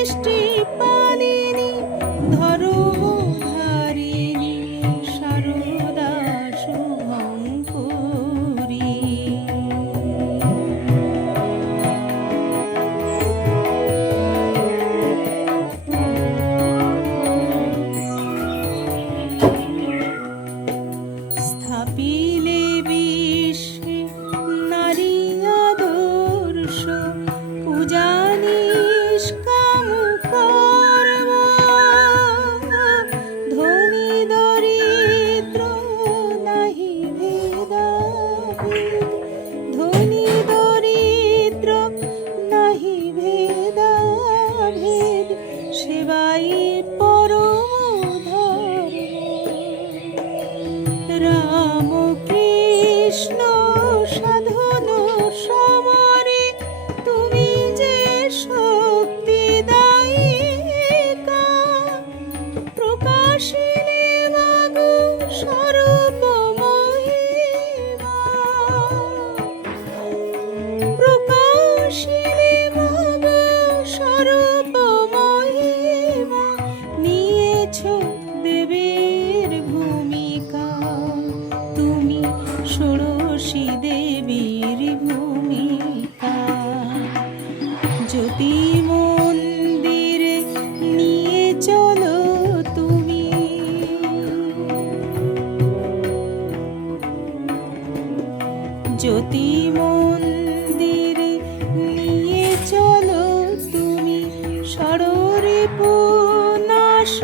সৃষ্টি পালিনী ধর্মধারিণী সারদা শুভঙ্করী। স্থাপিলে বিশ্বে নারী আদর্শ পূজা নিষ্কাম কর্ম। ধনী দরিদ্র নাহি ভেদাভেদ, ধনী দরিদ্র নাহি ভেদাভেদ, সেবাই পরম ধর্ম। রাম কৃষ্ণ সাধন সমরে তুমি যে শক্তিদায়িকা, প্রকাশিলে মাগো স্বরূপ মহিমা, প্রকাশিলে মাগো স্বরূপ মহিমা। নিয়েছ দেবীর ভূমিকা, তুমি ষোড়শী দেবীর ভূমিকা। জ্যোতি মন্দিরে নিয়ে চলো তুমি, জ্যোতি মন্দিরে নিয়ে চলো তুমি, ষড়রিপু নাশ